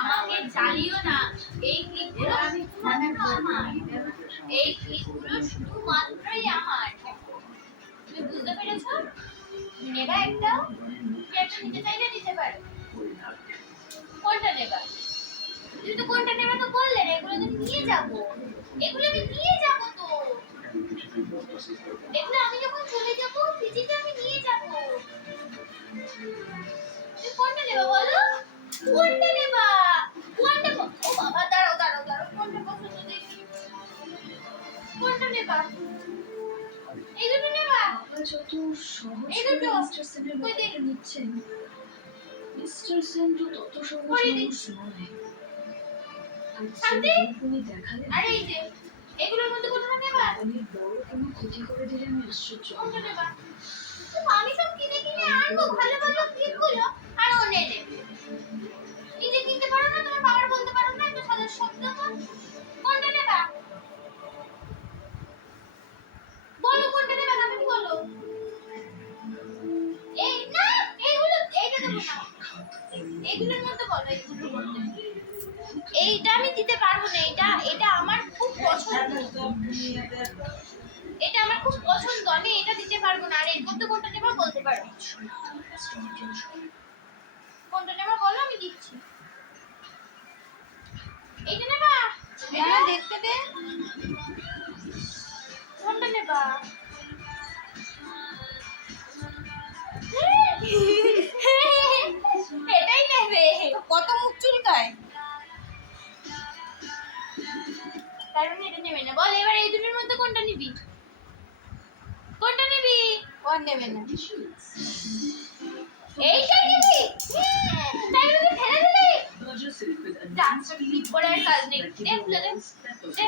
আমাকে জ্বালিও না। এই ক্লিপগুলো শুধুমাত্র আমার, এই ক্লিপগুলো শুধুমাত্রই আমার। তুমি বুঝতে পেরেছো? নেবা একটা? তুমি একটা নিতে চাইলে নিতে পারো। কোনটা নেবা? তুমি তো কোনটা নেবে তো বললে না। এগুলো আমি নিয়ে যাবো, এগুলো আমি নিয়ে যাবো তো। এগুলো আমি যখন চলে যাবো পিজিতে আমি নিয়ে যাবো। তুমি কোনটা নেবা বলো? কোনটা নেবা? কোনটা? ও বাবা, দাঁড়াও দাঁড়াও দাঁড়াও, কোনটা পছন্দ দেখি। কোনটা নেবা? এই দুটো নেবা? যত সহজ করে মিস্টার সেনের ব্যাপারটা নিচ্ছেন, মিস্টার সেন তো তত সহজ মানুষ নয়। আপনি দেখালেন আরে এই যে এগুলোর মধ্যে কোনটা নেবা? আমি বড় কোনো ক্ষতি করে দিলে আমি আশ্চর্য। কোনটা নেবা? আমি সব কিনে কিনে আনবো ভালো ভালো ক্লিপগুলো, আর ও নেবে। নিজে কিনতে পারো না, তোমার বাবার বলতে পারো না একটা সাদা শব্দ? কোনটা নেবা? বলো কোনটা নেবা, তাড়াতাড়ি বলো। এই না, এইগুলো, এইটা দেবো না। এগুলোর মধ্যে বলো, এগুলোর মধ্যে। এইটা আমি দিতে পারবো না। এটা এটা আমার খুব পছন্দ, এটা আমার খুব পছন্দ, আমি এটা দিতে পারবো না। আর এর মধ্যে কোনটা নেবা বলতে পারো। কোনটা নেবা বলো, আমি দিচ্ছি। এইটা নেবা? এটা দেখতে দে। কোনটা নেবা? এটাই নেবে। কত মুখ চুলকায়, কারণ এটা নেবে না। বল এবার এই দুটোর মধ্যে কোনটা নিবি? কোনটা নিবি? কোন নেবে না? এইটা নিবি? তাই বলে ফেলে দিলি? ডান্সার ক্লিপ করে আর কাজ নেই। দে ফেলে দে। দে।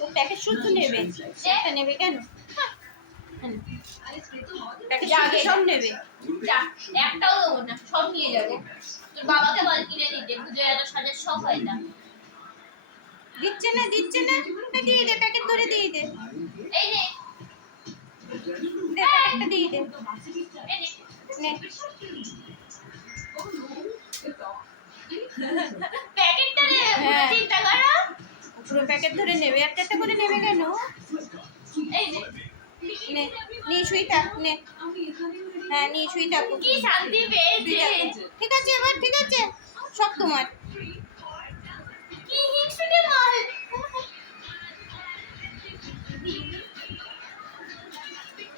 ও প্যাকেট শুদ্ধ নেবে। এটা নেবে কেন? প্যাকেট আগে সব নেবে। যা, একটাও দেবো না, সব নিয়ে যাবো। তোর বাবাকে বল কিনে দিতে, পুজো এত সাজার শখ হয় না। দিচ্ছে না, দিচ্ছে না। দিয়ে দে, প্যাকেট ধরে দিয়ে দে। এই নে, দে প্যাকেটটা দিয়ে দে। এই নে, নে। প্যাকেটটা নে, চিন্তা করো। পুরো প্যাকেট ধরে নেবে, একটা একটা করে নেবে কেন? এই নে, নে, নিয়ে শুই থাক, নে। হ্যাঁ, নিয়ে শুই থাক। কি শান্তি পেয়েছি। ঠিক আছে, এবার ঠিক আছে, সব তোমার। কি হিংসুটে মাল।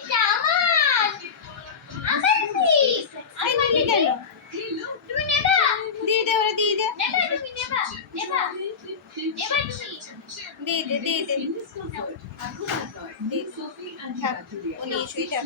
এটা আমার, আমার ক্লিপ। আমি নিলি কেন? তুমি নেবা? দিয়ে দে, ওরা দিয়ে দে। নেবা, তুমি নেবা? নেবা? নেবা তুমি? দিয়ে দে, দিয়ে দে। থাক, ও নিয়ে শুই থাক।